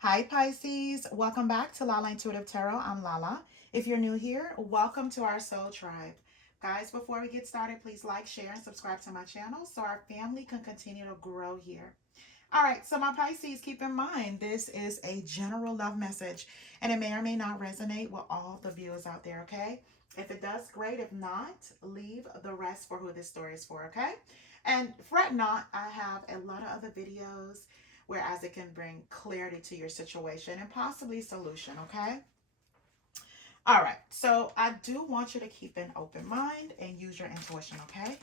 Hi Pisces, welcome back to Lala Intuitive Tarot. I'm Lala. If you're new here, welcome to our soul tribe. Guys, before we get started, please like, share, and subscribe to my channel so our family can continue to grow here. All right, so my Pisces, keep in mind this is a general love message and it may or may not resonate with all the viewers out there, okay? If it does, great. If not, leave the rest for who this story is for, okay? And fret not, I have a lot of other videos whereas it can bring clarity to your situation and possibly solution, okay? All right, so I do want you to keep an open mind and use your intuition, okay?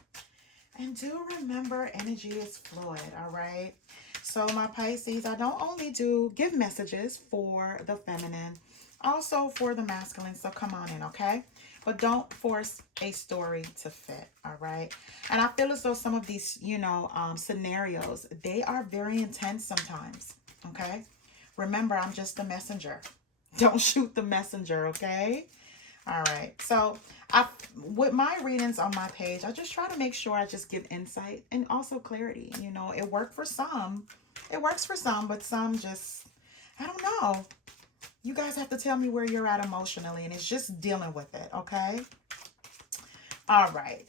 And do remember energy is fluid, all right? So my Pisces, I don't only do give messages for the feminine, also for the masculine, so come on in, okay? But don't force a story to fit, all right? And I feel as though some of these, scenarios, they are very intense sometimes, okay? Remember, I'm just the messenger. Don't shoot the messenger, okay? All right. So I, with my readings on my page, I just try to make sure I just give insight and also clarity. You know, it worked for some. It works for some, but some just, I don't know. You guys have to tell me where you're at emotionally, and it's just dealing with it, okay? All right.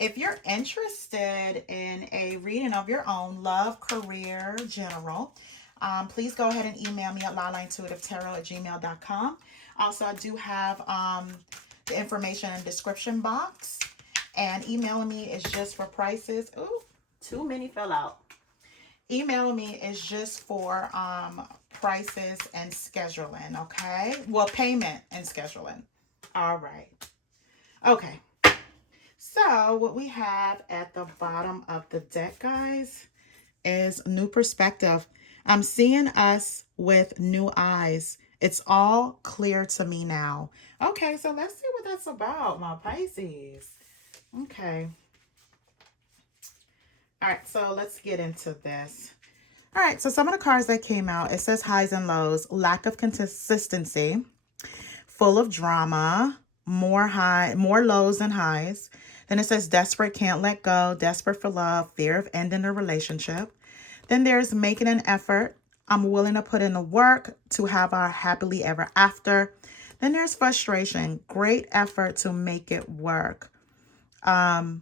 If you're interested in a reading of your own, love, career, general, please go ahead and email me at lalaintuitivetarot@gmail.com. Also, I do have the information in the description box. And emailing me is just for prices. Ooh, too many fell out. Emailing me is just for prices and scheduling, okay? Well, payment and scheduling. All right. Okay. So, what we have at the bottom of the deck, guys, is new perspective. I'm seeing us with new eyes. It's all clear to me now. Okay, so let's see what that's about, my Pisces. Okay. All right, so let's get into this. All right, so some of the cards that came out, it says highs and lows, lack of consistency, full of drama, more lows than highs. Then it says desperate, can't let go, desperate for love, fear of ending the relationship. Then there's making an effort. I'm willing to put in the work to have our happily ever after. Then there's frustration, great effort to make it work.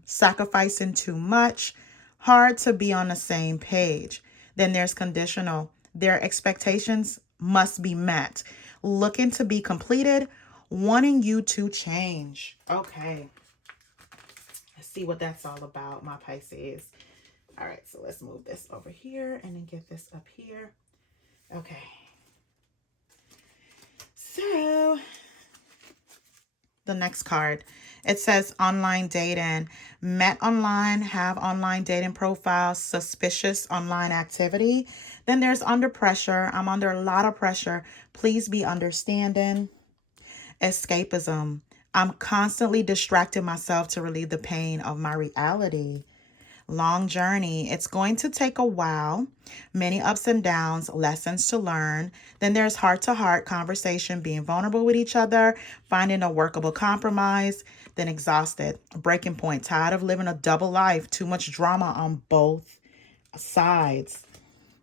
Sacrificing too much, hard to be on the same page. Then there's conditional. Their expectations must be met. Looking to be completed, wanting you to change. Okay. Let's see what that's all about, my Pisces. All right, so let's move this over here and then get this up here. Okay. So the next card, it says online dating. Met online, have online dating profiles, suspicious online activity. Then there's under pressure. I'm under a lot of pressure. Please be understanding. Escapism. I'm constantly distracting myself to relieve the pain of my reality. Long journey. It's going to take a while. Many ups and downs, lessons to learn. Then there's heart to heart conversation, being vulnerable with each other, finding a workable compromise. Then exhausted, breaking point, tired of living a double life, too much drama on both sides.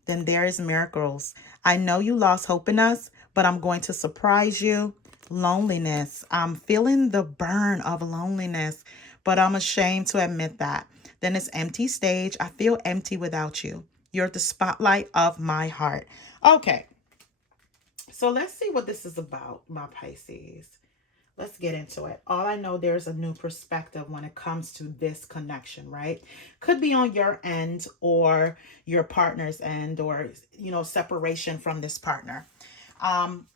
Then there is miracles. I know you lost hope in us, but I'm going to surprise you. Loneliness. I'm feeling the burn of loneliness, but I'm ashamed to admit that. Then it's empty stage. I feel empty without you. You're the spotlight of my heart. Okay, so let's see what this is about, my Pisces. Let's get into it. All I know, there's a new perspective when it comes to this connection, right? Could be on your end or your partner's end, or, separation from this partner. Um,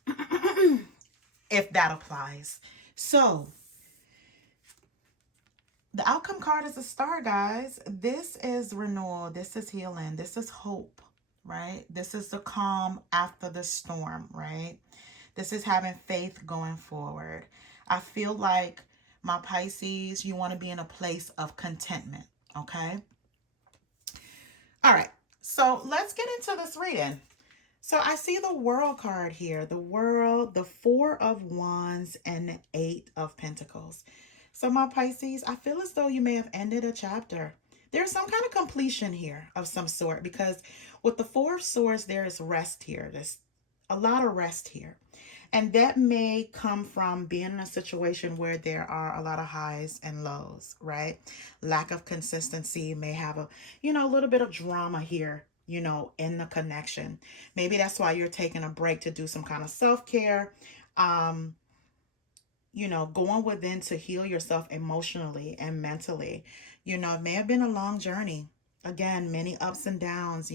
if that applies. So the outcome card is a star, guys. This is renewal. This is healing. This is hope, right? This is the calm after the storm, right? This is having faith going forward. I feel like, my Pisces, you want to be in a place of contentment, okay? All right, so let's get into this reading. So I see the World card here. The World, the Four of Wands, and the Eight of Pentacles. So my Pisces, I feel as though you may have ended a chapter. there's some kind of completion here of some sort, because with the Four of Swords, there is rest here. There's a lot of rest here. And that may come from being in a situation where there are a lot of highs and lows, right? Lack of consistency may have a little bit of drama here, in the connection. Maybe that's why you're taking a break to do some kind of self-care. Um, going within to heal yourself emotionally and mentally. It may have been a long journey. Again, many ups and downs.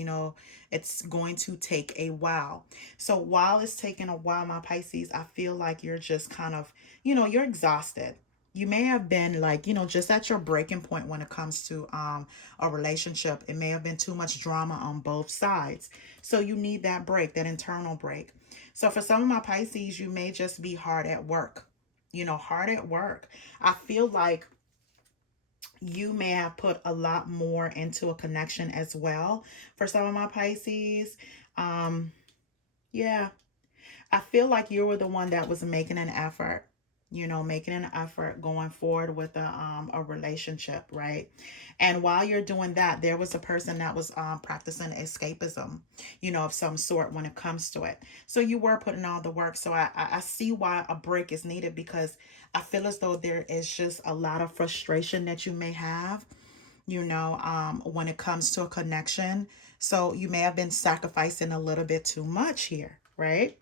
It's going to take a while. So while it's taking a while, my Pisces, I feel like you're just kind of, you're exhausted. You may have been like, just at your breaking point when it comes to a relationship. It may have been too much drama on both sides. So you need that break, that internal break. So for some of my Pisces, you may just be hard at work. Hard at work. I feel like you may have put a lot more into a connection as well for some of my Pisces. Yeah, I feel like you were the one that was making an effort, making an effort going forward with a relationship, right? And while you're doing that, there was a person that was practicing escapism, of some sort when it comes to it. So you were putting all the work. So I see why a break is needed, because I feel as though there is just a lot of frustration that you may have, when it comes to a connection. So you may have been sacrificing a little bit too much here, right?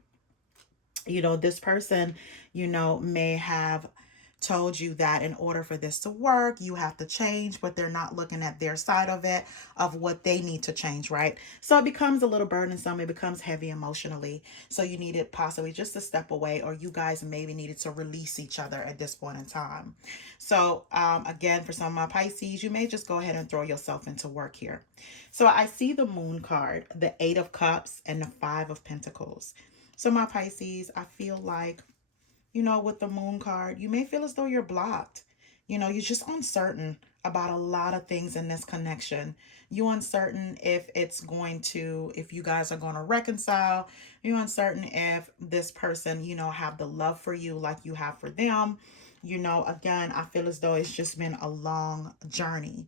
This person, may have told you that in order for this to work, you have to change, but they're not looking at their side of it, of what they need to change, right? So it becomes a little burdensome. It becomes heavy emotionally. So you needed possibly just to step away, or you guys maybe needed to release each other at this point in time. So again, for some of my Pisces, you may just go ahead and throw yourself into work here. So I see the Moon card, the Eight of Cups, and the Five of Pentacles. So my Pisces, I feel like, with the Moon card, you may feel as though you're blocked. You're just uncertain about a lot of things in this connection. You're uncertain if if you guys are going to reconcile. You're uncertain if this person, have the love for you like you have for them. Again, I feel as though it's just been a long journey,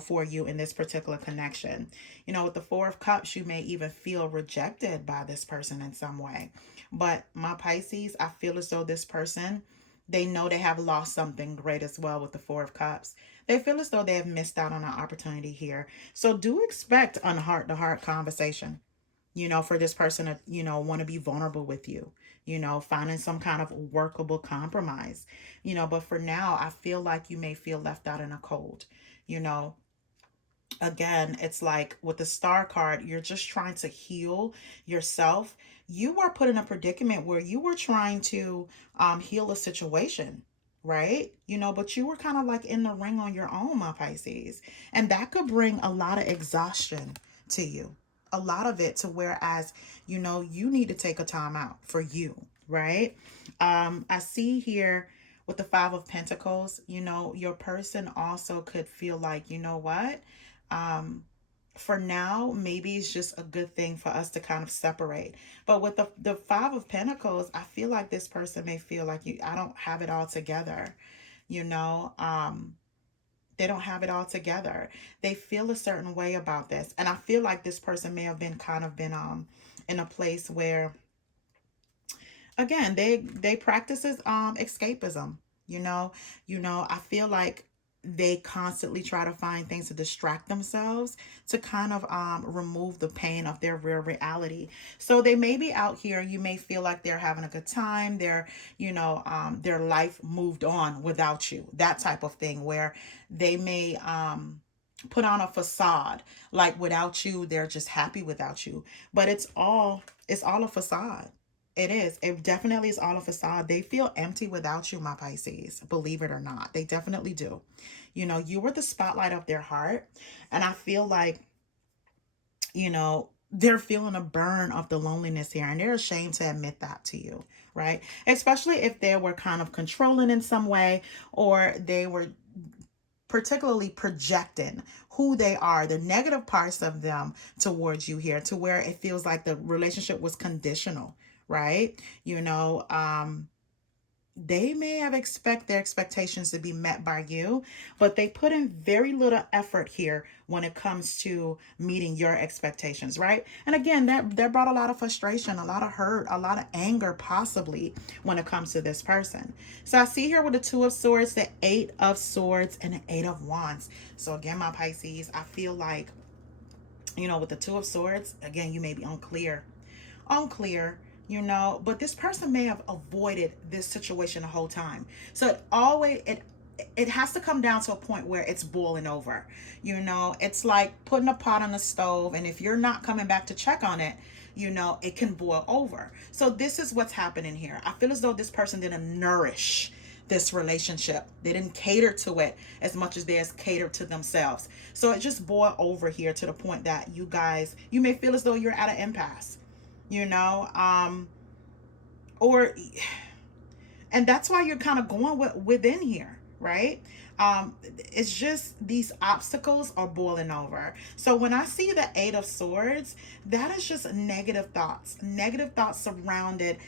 for you in this particular connection. With the Four of Cups, you may even feel rejected by this person in some way. But my Pisces, I feel as though this person, they know they have lost something great as well with the Four of Cups. They feel as though they have missed out on an opportunity here. So do expect a heart-to-heart conversation, for this person to, want to be vulnerable with you, finding some kind of workable compromise, but for now, I feel like you may feel left out in a cold, you know. Again, it's like with the Star card, you're just trying to heal yourself. You were put in a predicament where you were trying to heal a situation, right? But you were kind of like in the ring on your own, my Pisces. And that could bring a lot of exhaustion to you. A lot of it, to whereas, you need to take a time out for you, right? I see here with the Five of Pentacles, your person also could feel like, what? Um, for now, maybe it's just a good thing for us to kind of separate. But with the Five of Pentacles, I feel like this person may feel like I don't have it all together, you know. They don't have it all together. They feel a certain way about this. And I feel like this person may have been in a place where, again, they practices escapism, I feel like they constantly try to find things to distract themselves, to kind of remove the pain of their real reality. So they may be out here, you may feel like they're having a good time, their life moved on without you, that type of thing, where they may put on a facade, like without you they're just happy without you, but it's all a facade. It is. It definitely is all a facade. They feel empty without you, my Pisces. Believe it or not. They definitely do. You were the spotlight of their heart. And I feel like, they're feeling a burn of the loneliness here. And they're ashamed to admit that to you, right? Especially if they were kind of controlling in some way, or they were particularly projecting who they are, the negative parts of them towards you here, to where it feels like the relationship was conditional, right? they may have expect their expectations to be met by you, but they put in very little effort here when it comes to meeting your expectations, right? And again, that brought a lot of frustration, a lot of hurt, a lot of anger, possibly, when it comes to this person. So I see here with the Two of Swords, the Eight of Swords, and the Eight of Wands. So again, my Pisces, I feel like, with the Two of Swords, again, you may be unclear, but this person may have avoided this situation the whole time. So it has to come down to a point where it's boiling over. It's like putting a pot on the stove, and if you're not coming back to check on it, it can boil over. So this is what's happening here. I feel as though this person didn't nourish this relationship. They didn't cater to it as much as they has catered to themselves. So it just boiled over here to the point that you may feel as though you're at an impasse, or, and that's why you're kind of going within here, right? It's just these obstacles are boiling over. So when I see the Eight of Swords, that is just negative thoughts surrounded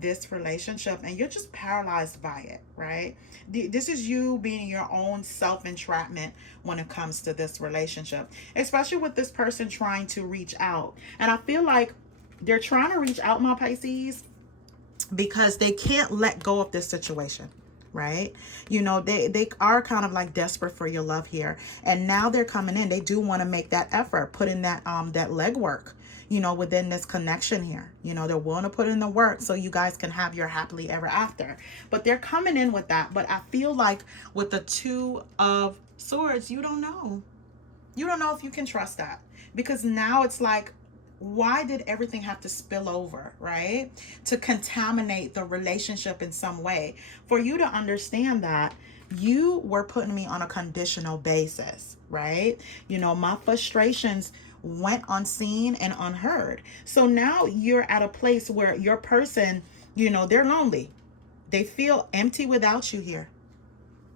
this relationship, and you're just paralyzed by it, right? This is you being your own self-entrapment when it comes to this relationship, especially with this person trying to reach out. And I feel like they're trying to reach out, my Pisces, because they can't let go of this situation, right? They are kind of like desperate for your love here, and now they're coming in. They do want to make that effort, put in that legwork, within this connection here. They're willing to put in the work so you guys can have your happily ever after. But they're coming in with that. But I feel like with the Two of Swords, you don't know if you can trust that, because now it's like, why did everything have to spill over, right? To contaminate the relationship in some way, for you to understand that you were putting me on a conditional basis, right? My frustrations went unseen and unheard. So now you're at a place where your person, they're lonely. They feel empty without you here.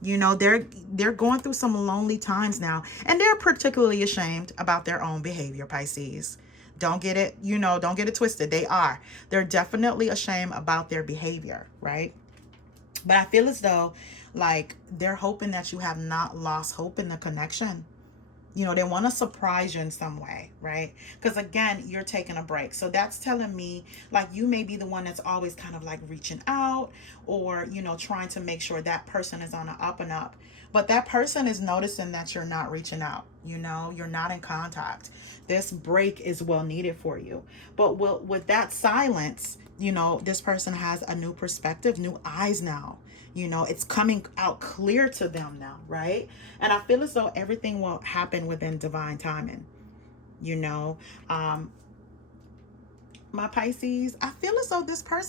They're going through some lonely times now, and they're particularly ashamed about their own behavior, Pisces. Don't get it twisted. They're definitely ashamed about their behavior, right? But I feel as though, like, they're hoping that you have not lost hope in the connection. They want to surprise you in some way, right? Because again, you're taking a break. So that's telling me, like, you may be the one that's always kind of like reaching out, or, trying to make sure that person is on an up and up. But that person is noticing that you're not reaching out. You're not in contact. This break is well needed for you. But with that silence, this person has a new perspective, new eyes now. It's coming out clear to them now, right? And I feel as though everything will happen within divine timing. My Pisces, I feel as though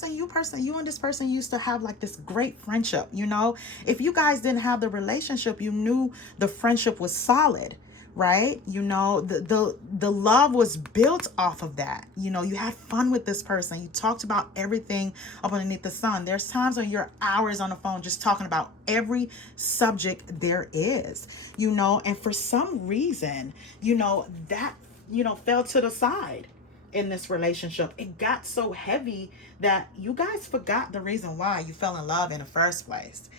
you and this person used to have like this great friendship. If you guys didn't have the relationship, you knew the friendship was solid, right? The love was built off of that. You had fun with this person. You talked about everything up underneath the sun. There's times when you're hours on the phone just talking about every subject there is, and for some reason, that, fell to the side in this relationship. It got so heavy that you guys forgot the reason why you fell in love in the first place.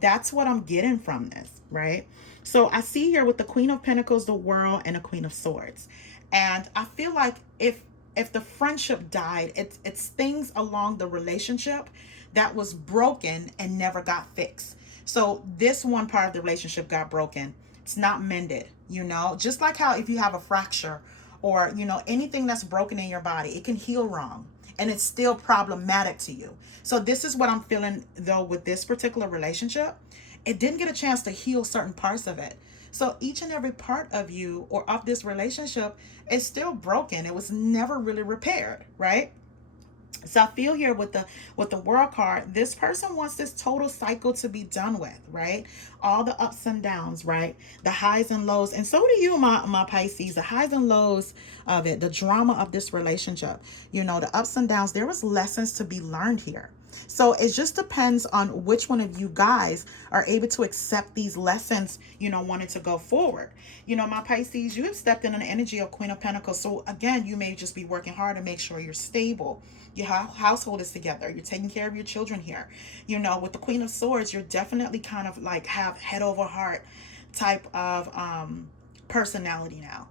That's what I'm getting from this, right? So I see here with the Queen of Pentacles, the World, and the Queen of Swords. And I feel like if the friendship died, it's things along the relationship that was broken and never got fixed. So this one part of the relationship got broken. It's not mended, just like how if you have a fracture or, anything that's broken in your body, it can heal wrong and it's still problematic to you. So this is what I'm feeling though with this particular relationship. It didn't get a chance to heal certain parts of it. So each and every part of you or of this relationship is still broken. It was never really repaired, right? So I feel here with the World card, this person wants this total cycle to be done with, right? All the ups and downs, right? The highs and lows. And so do you, my Pisces, the highs and lows of it, the drama of this relationship, the ups and downs. There was lessons to be learned here. So it just depends on which one of you guys are able to accept these lessons, wanting to go forward. My Pisces, you have stepped in an energy of Queen of Pentacles. So again, you may just be working hard to make sure you're stable. Your household is together. You're taking care of your children here. With the Queen of Swords, you're definitely kind of like have head over heart type of personality now,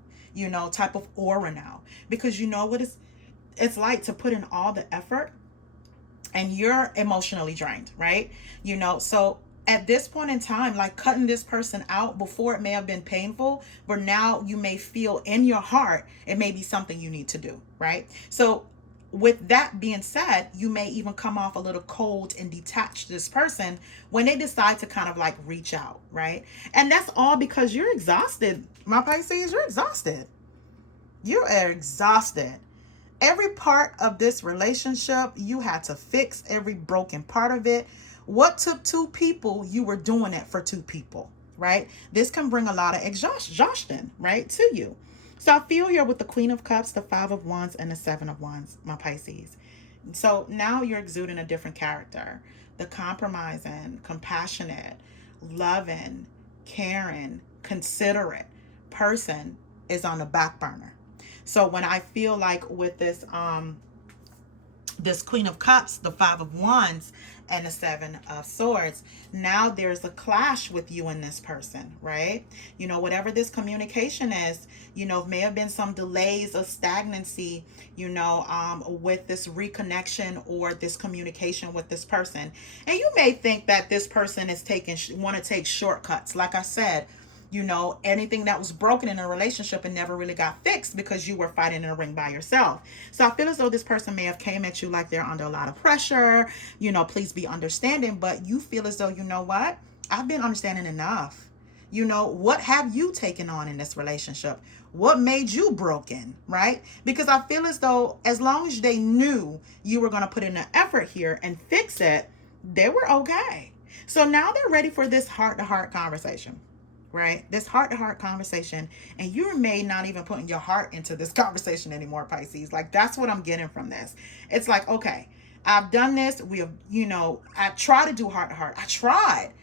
type of aura now, because you know what it's like to put in all the effort and you're emotionally drained, right? So at this point in time, like cutting this person out before, it may have been painful, but now you may feel in your heart it may be something you need to do, right? So with that being said, you may even come off a little cold and detached to this person when they decide to kind of like reach out, right? And that's all because you're exhausted. My Pisces, you're exhausted. You are exhausted. Every part of this relationship, you had to fix every broken part of it. What took two people, you were doing it for two people, right? This can bring a lot of exhaustion, right, to you. So I feel here with the Queen of Cups, the Five of Wands, and the Seven of Wands, my Pisces. So now you're exuding a different character. The compromising, compassionate, loving, caring, considerate person is on the back burner. So when I feel like with this Queen of Cups, the Five of Wands, and the Seven of Swords, now there's a clash with you and this person, right? Whatever this communication is, may have been some delays or stagnancy, with this reconnection or this communication with this person. And you may think that this person is want to take shortcuts. Like I said, anything that was broken in a relationship and never really got fixed because you were fighting in a ring by yourself. So I feel as though this person may have came at you like they're under a lot of pressure, please be understanding, but you feel as though, what? I've been understanding enough. What have you taken on in this relationship? What made you broken, right? Because I feel as though as long as they knew you were going to put in an effort here and fix it, they were okay. So now they're ready for this heart-to-heart conversation. Right? This heart-to-heart conversation, and you may not even putting your heart into this conversation anymore, Pisces. Like, that's what I'm getting from this. It's like, okay, I've done this. We have, I try to do heart-to-heart. I tried.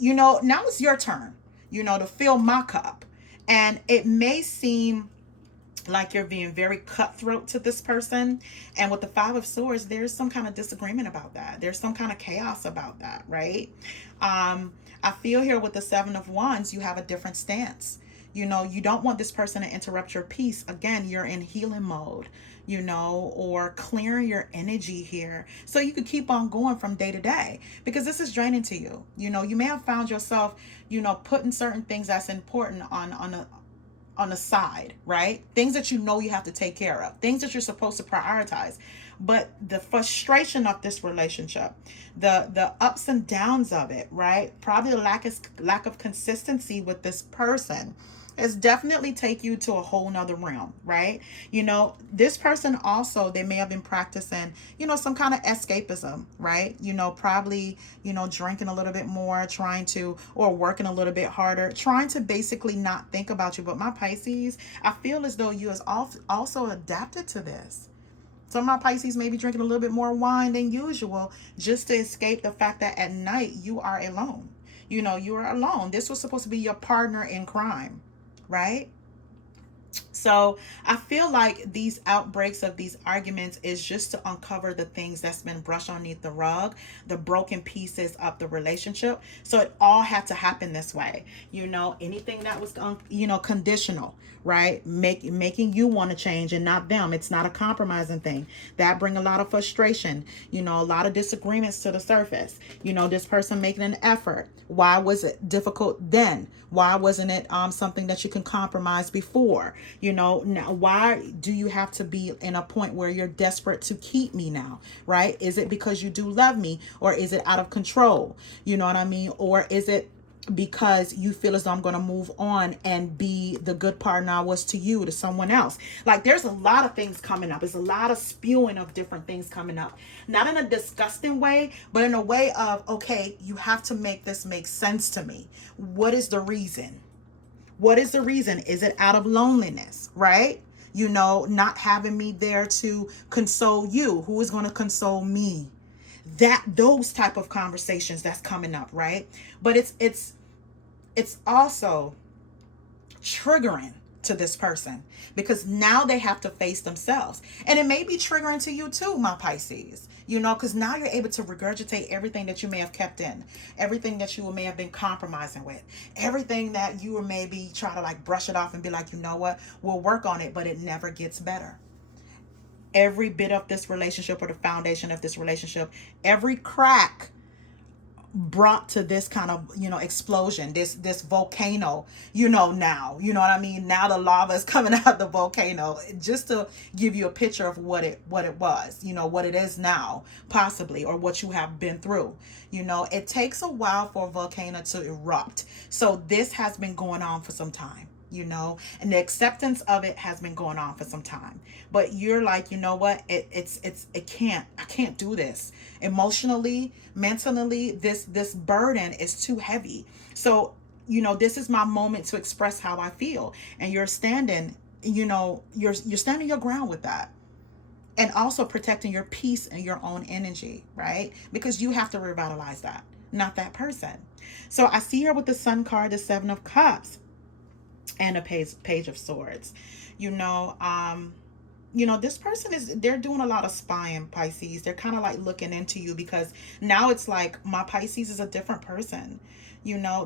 Now it's your turn, to fill my cup. And it may seem like you're being very cutthroat to this person. And with the Five of Swords, there's some kind of disagreement about that. There's some kind of chaos about that, right? I feel here with the Seven of Wands, you have a different stance. You don't want this person to interrupt your peace. Again, you're in healing mode, or clearing your energy here so you could keep on going from day to day, because this is draining to you. You may have found yourself, putting certain things that's important on the side, right? Things that you have to take care of, things that you're supposed to prioritize. But the frustration of this relationship, the ups and downs of it, right? Probably the lack of consistency with this person is definitely take you to a whole nother realm, right? This person also, they may have been practicing, some kind of escapism, right? Probably, drinking a little bit more, or working a little bit harder, trying to basically not think about you. But my Pisces, I feel as though you has also adapted to this. Some of my Pisces may be drinking a little bit more wine than usual just to escape the fact that at night you are alone. You are alone. This was supposed to be your partner in crime, right? So I feel like these outbreaks of these arguments is just to uncover the things that's been brushed underneath the rug, the broken pieces of the relationship. So it all had to happen this way. Anything that was, conditional, right? Making you want to change and not them. It's not a compromising thing. That bring a lot of frustration, a lot of disagreements to the surface. This person making an effort. Why was it difficult then? Why wasn't it something that you can compromise before? Now why do you have to be in a point where you're desperate to keep me now, right? Is it because you do love me, or is it out of control? You know what I mean? Or is it because you feel as though I'm going to move on and be the good partner I was to you, to someone else? Like, there's a lot of things coming up. There's a lot of spewing of different things coming up. Not in a disgusting way, but in a way of, okay, you have to make this make sense to me. What is the reason? What is the reason? Is it out of loneliness, right? Not having me there to console you. Who is going to console me? those type of conversations that's coming up, right? But it's also triggering to this person because now they have to face themselves. And it may be triggering to you too, my Pisces, because now you're able to regurgitate everything that you may have kept in, everything that you may have been compromising with, everything that you were maybe try to like brush it off and be like, you know what, we'll work on it, but it never gets better. Every bit of this relationship or the foundation of this relationship, every crack brought to this kind of explosion, this volcano, now, you know what I mean, now the lava is coming out of the volcano, just to give you a picture of what it was, what it is now, possibly, or what you have been through. It takes a while for a volcano to erupt, so this has been going on for some time, and the acceptance of it has been going on for some time. But you're like, you know what, I can't do this emotionally, mentally. This burden is too heavy. So this is my moment to express how I feel, and you're standing, you're standing your ground with that, and also protecting your peace and your own energy, right? Because you have to revitalize that, not that person. So I see here with the Sun card, the Seven of Cups, and a page of Swords. This person they're doing a lot of spying, Pisces. They're kind of like looking into you, because now it's like my Pisces is a different person.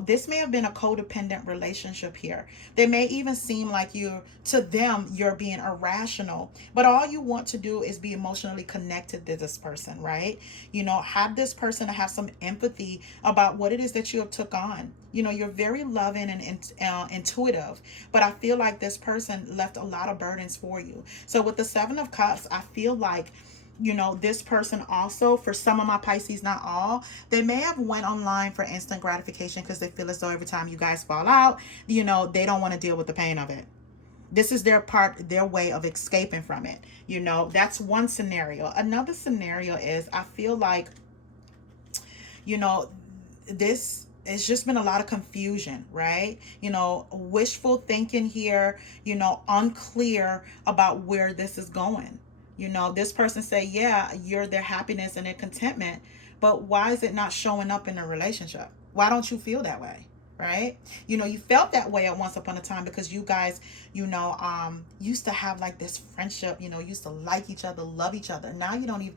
This may have been a codependent relationship here. They may even seem like to them, you're being irrational, but all you want to do is be emotionally connected to this person, right? Have this person to have some empathy about what it is that you have took on. You're very loving and intuitive, but I feel like this person left a lot of burdens for you. So with the Seven of Cups, I feel like this person also, for some of my Pisces, not all, they may have went online for instant gratification because they feel as though every time you guys fall out, they don't want to deal with the pain of it. This is their way of escaping from it. That's one scenario. Another scenario is, I feel like, this, it's just been a lot of confusion, right? Wishful thinking here, unclear about where this is going. This person say, yeah, you're their happiness and their contentment, but why is it not showing up in a relationship? Why don't you feel that way? Right? You felt that way at once upon a time because you guys, used to have like this friendship, used to like each other, love each other. Now you don't even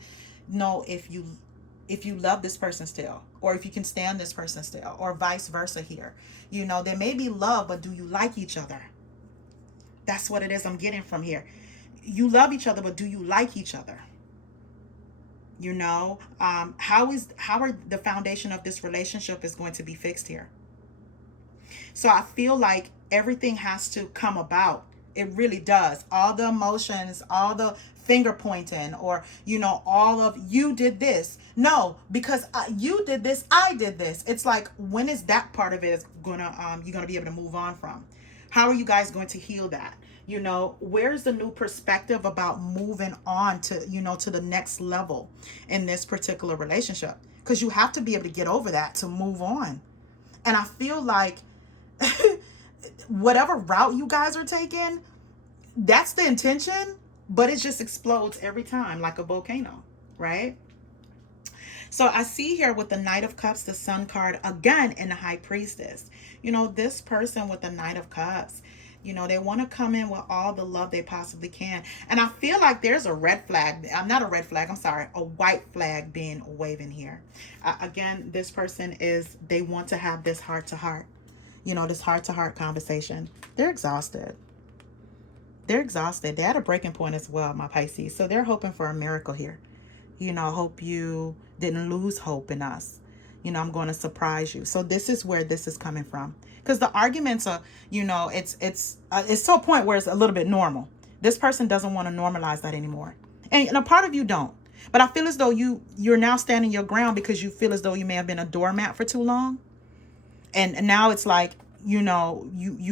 know if you love this person still, or if you can stand this person still, or vice versa here. There may be love, but do you like each other? That's what it is I'm getting from here. You love each other, but do you like each other? How are the foundation of this relationship is going to be fixed here? So I feel like everything has to come about. It really does. All the emotions, all the finger pointing, or all of you did this. No, because you did this, I did this. It's like, when is that part of it gonna you're gonna be able to move on from? How are you guys going to heal that? Where's the new perspective about moving on to, to the next level in this particular relationship? Because you have to be able to get over that to move on. And I feel like whatever route you guys are taking, that's the intention, but it just explodes every time like a volcano, right? So I see here with the Knight of Cups, the Sun card, again, and the High Priestess. This person with the Knight of Cups, they want to come in with all the love they possibly can. And I feel like there's a red flag. I'm not a red flag. I'm sorry. A white flag being waving here. Again, this person they want to have this heart to heart, this heart to heart conversation. They're exhausted. They're exhausted. They're at a breaking point as well, my Pisces. So they're hoping for a miracle here. Hope you didn't lose hope in us. I'm going to surprise you. So this is where this is coming from. Because the arguments are, it's to a point where it's a little bit normal. This person doesn't want to normalize that anymore. And a part of you don't. But I feel as though you're now standing your ground because you feel as though you may have been a doormat for too long. And now it's like, you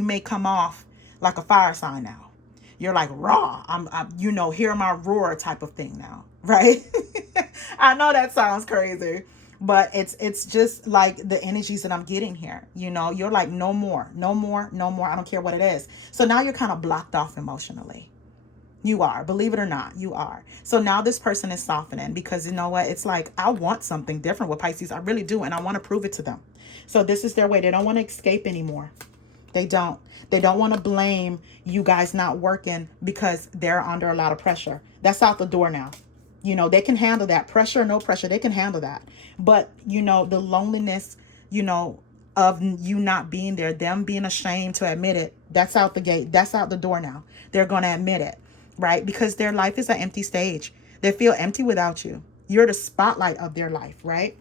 may come off like a fire sign now. You're like, raw. I'm hear my roar type of thing now. Right? I know that sounds crazy. But it's just like the energies that I'm getting here. You're like, no more. I don't care what it is. So now you're kind of blocked off emotionally. You are, believe it or not, you are. So now this person is softening because you know what? It's like, I want something different with Pisces. I really do. And I want to prove it to them. So this is their way. They don't want to escape anymore. They don't. They don't want to blame you guys not working because they're under a lot of pressure. That's out the door now. You know, they can handle that. Pressure or no pressure, they can handle that. But, you know, the loneliness, you know, of you not being there, them being ashamed to admit it, that's out the gate. That's out the door now. They're going to admit it, right? Because their life is an empty stage. They feel empty without you. You're the spotlight of their life, right?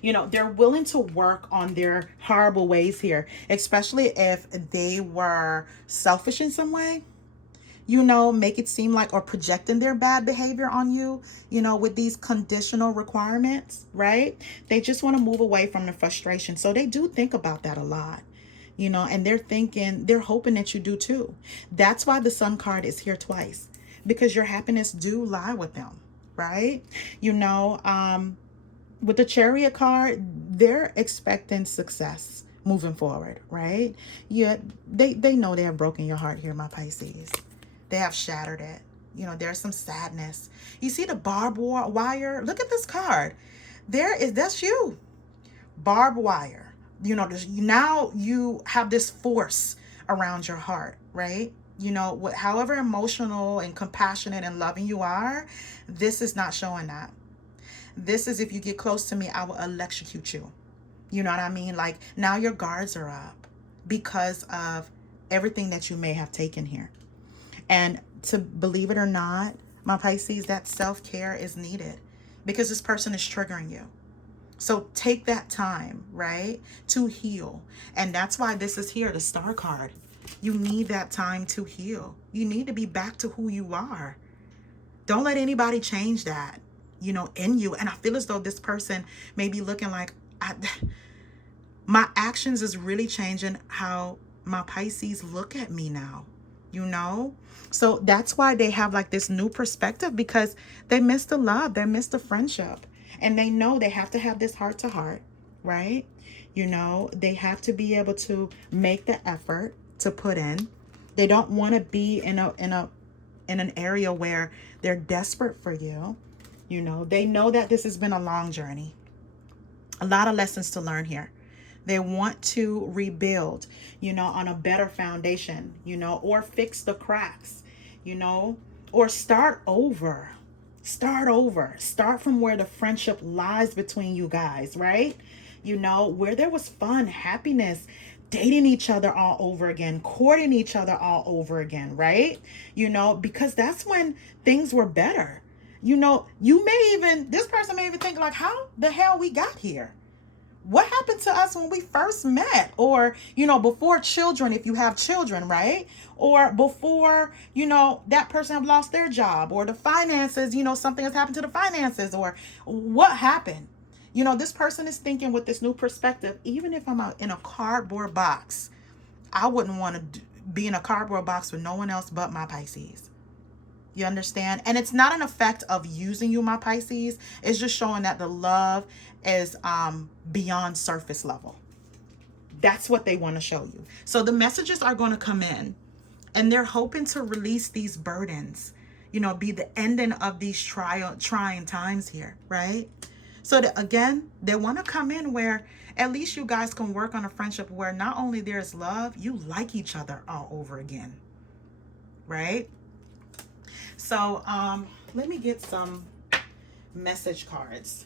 You know, they're willing to work on their horrible ways here, especially if they were selfish in some way. You know, make it seem like, or projecting their bad behavior on you, you know, with these conditional requirements, right? They just want to move away from the frustration. So they do think about that a lot, you know, and they're hoping that you do too. That's why the Sun card is here twice, because your happiness do lie with them, right? You know, with the Chariot card, they're expecting success moving forward, right? Yeah, they know they have broken your heart here, my Pisces. They have shattered it. You know, there's some sadness. You see the barbed wire? Look at this card. That's you. Barbed wire. You know, now you have this force around your heart, right? You know, however emotional and compassionate and loving you are, this is not showing that. This is, if you get close to me, I will electrocute you. You know what I mean? Like, now your guards are up because of everything that you may have taken here. And to believe it or not, my Pisces, that self-care is needed because this person is triggering you. So take that time, right, to heal. And that's why this is here, the Star card. You need that time to heal. You need to be back to who you are. Don't let anybody change that, you know, in you. And I feel as though this person may be looking like, my actions is really changing how my Pisces look at me now, you know? So that's why they have like this new perspective, because they miss the love, they miss the friendship, and they know they have to have this heart to heart, right? You know, they have to be able to make the effort to put in. They don't want to be in an area where they're desperate for you. You know, they know that this has been a long journey. A lot of lessons to learn here. They want to rebuild, you know, on a better foundation, you know, or fix the cracks, you know, or start over. Start from where the friendship lies between you guys, right? You know, where there was fun, happiness, dating each other all over again, courting each other all over again, right? You know, because that's when things were better. You know, this person may even think like, how the hell we got here? What happened to us when we first met? Or, you know, before children, if you have children, right? Or before, you know, that person have lost their job, or the finances, you know, something has happened to the finances, or what happened? You know, this person is thinking with this new perspective, even if I'm out in a cardboard box, I wouldn't want to be in a cardboard box with no one else but my Pisces. You understand? And it's not an effect of using you, my Pisces. It's just showing that the love is beyond surface level. That's what they want to show you. So the messages are going to come in, and they're hoping to release these burdens, you know, be the ending of these trying times here, right? So that, again, they want to come in where at least you guys can work on a friendship where not only there's love, you like each other all over again, right? So let me get some message cards.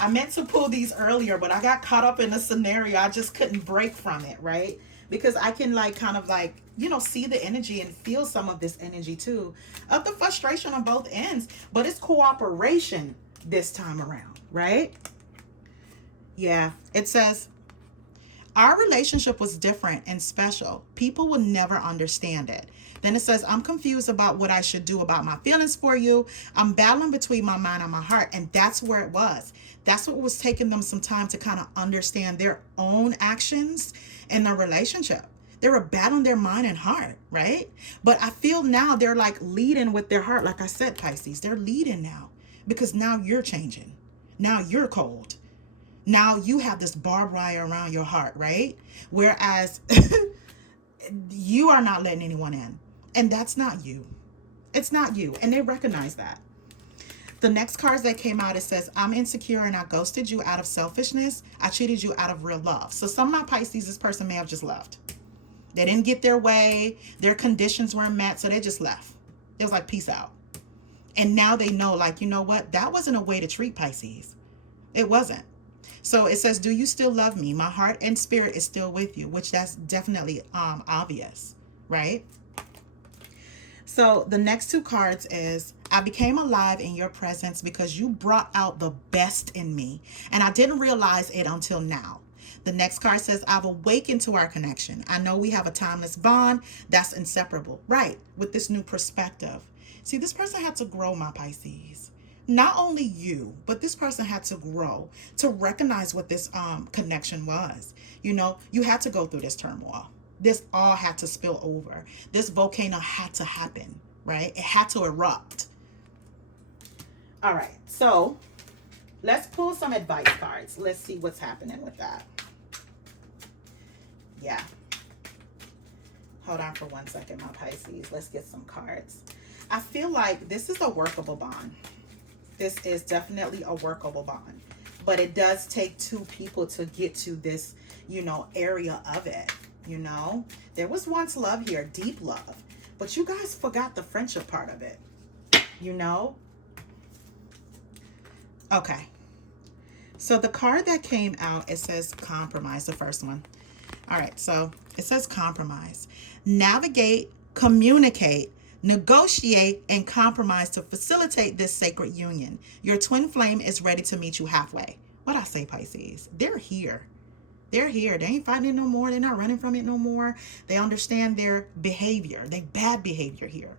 I meant to pull these earlier, but I got caught up in a scenario. I just couldn't break from it, right? Because I can like kind of like, you know, see the energy and feel some of this energy too, of the frustration on both ends. But it's cooperation this time around, right? Yeah, it says, our relationship was different and special. People will never understand it. Then it says, I'm confused about what I should do about my feelings for you. I'm battling between my mind and my heart. And that's where it was. That's what was taking them some time to kind of understand their own actions in the relationship. They were battling their mind and heart, right? But I feel now they're like leading with their heart. Like I said, Pisces, they're leading now because now you're changing. Now you're cold. Now you have this barbed wire around your heart, right? Whereas you are not letting anyone in. And that's not you. It's not you. And they recognize that. The next cards that came out, it says, I'm insecure and I ghosted you out of selfishness. I cheated you out of real love. So some of my Pisces, this person may have just left. They didn't get their way. Their conditions weren't met. So they just left. It was like, peace out. And now they know, like, you know what? That wasn't a way to treat Pisces. It wasn't. So it says, do you still love me? My heart and spirit is still with you, which that's definitely obvious, right? So the next two cards is, I became alive in your presence because you brought out the best in me, and I didn't realize it until now. The next card says, I've awakened to our connection. I know we have a timeless bond that's inseparable, right? With this new perspective. See, this person had to grow, my Pisces. Not only you, but this person had to grow to recognize what this connection was. You know, you had to go through this turmoil. This all had to spill over. This volcano had to happen, right? It had to erupt. All right, so let's pull some advice cards. Let's see what's happening with that. Yeah. Hold on for 1 second, my Pisces. Let's get some cards. I feel like this is a workable bond. This is definitely a workable bond. But it does take two people to get to this, you know, area of it. You know, there was once love here, deep love, but you guys forgot the friendship part of it, you know? Okay. So the card that came out, it says compromise, the first one. All right. So it says compromise, navigate, communicate, negotiate, and compromise to facilitate this sacred union. Your twin flame is ready to meet you halfway. What I say, Pisces, they're here. They're here. They ain't fighting it no more. They're not running from it no more. They understand their behavior, their bad behavior here.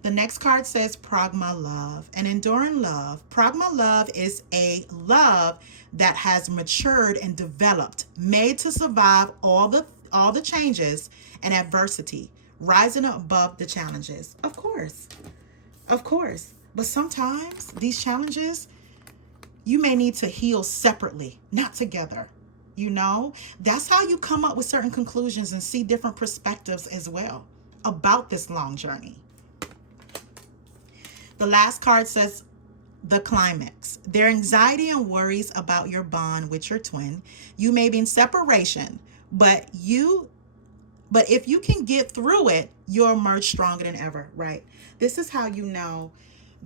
The next card says pragma love, an enduring love. Pragma love is a love that has matured and developed, made to survive all the changes and adversity, rising above the challenges. Of course. But sometimes these challenges, you may need to heal separately, not together. You know, that's how you come up with certain conclusions and see different perspectives as well about this long journey. The last card says the climax. Their anxiety and worries about your bond with your twin. You may be in separation, but if you can get through it, you'll emerge stronger than ever, right? This is how you know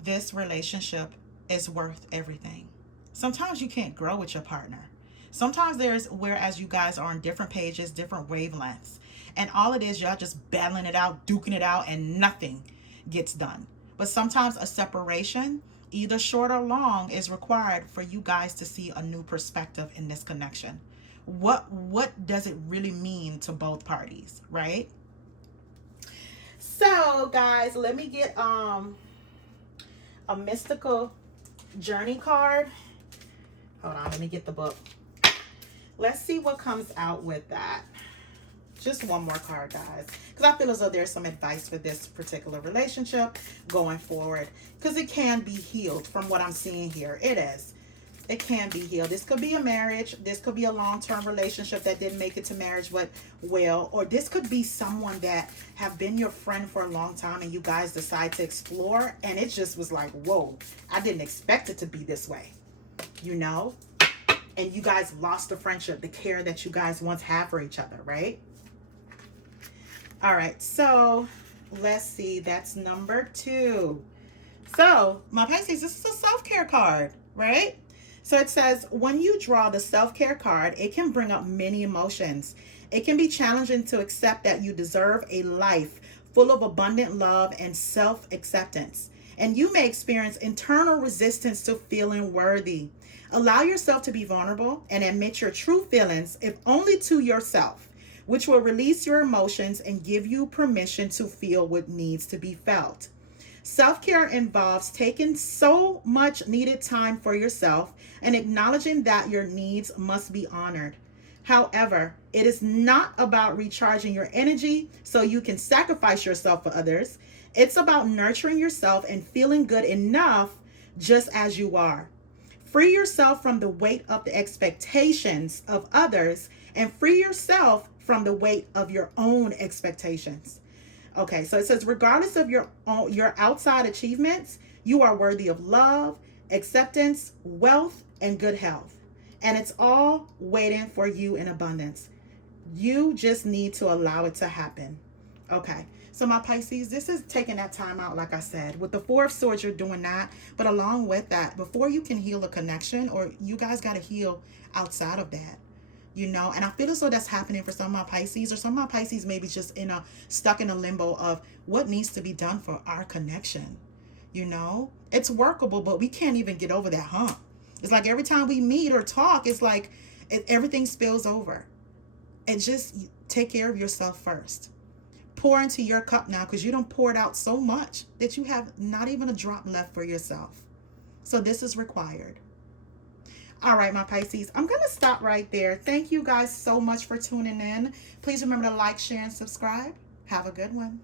this relationship is worth everything. Sometimes you can't grow with your partner. Sometimes whereas you guys are on different pages, different wavelengths, and all it is, y'all just battling it out, duking it out, and nothing gets done. But sometimes a separation, either short or long, is required for you guys to see a new perspective in this connection. What does it really mean to both parties, right? So, guys, let me get a mystical journey card. Hold on, let me get the book. Let's see what comes out with that. Just one more card, guys, because I feel as though there's some advice for this particular relationship going forward, because it can be healed from what I'm seeing here. It is. It can be healed. This could be a marriage. This could be a long-term relationship that didn't make it to marriage, but will. Or this could be someone that have been your friend for a long time and you guys decide to explore, and it just was like, whoa, I didn't expect it to be this way, you know? And you guys lost the friendship, the care that you guys once had for each other, right? All right, so let's see. That's number 2. So, my Pisces, this is a self-care card, right? So it says, when you draw the self-care card, it can bring up many emotions. It can be challenging to accept that you deserve a life full of abundant love and self-acceptance. And you may experience internal resistance to feeling worthy. Allow yourself to be vulnerable and admit your true feelings, if only to yourself, which will release your emotions and give you permission to feel what needs to be felt. Self-care involves taking so much needed time for yourself and acknowledging that your needs must be honored. However, it is not about recharging your energy so you can sacrifice yourself for others. It's about nurturing yourself and feeling good enough just as you are. Free yourself from the weight of the expectations of others and free yourself from the weight of your own expectations. Okay, so it says, regardless of your outside achievements, you are worthy of love, acceptance, wealth, and good health. And it's all waiting for you in abundance. You just need to allow it to happen. Okay, so my Pisces, this is taking that time out, like I said. With the Four of Swords, you're doing that. But along with that, before you can heal a connection, or you guys got to heal outside of that. You know, and I feel as though that's happening for some of my Pisces, or some of my Pisces maybe just stuck in a limbo of what needs to be done for our connection. You know, it's workable, but we can't even get over that hump. It's like every time we meet or talk, it's like everything spills over. And just take care of yourself first. Pour into your cup now, because you don't pour it out so much that you have not even a drop left for yourself. So this is required. All right, my Pisces, I'm going to stop right there. Thank you guys so much for tuning in. Please remember to like, share, and subscribe. Have a good one.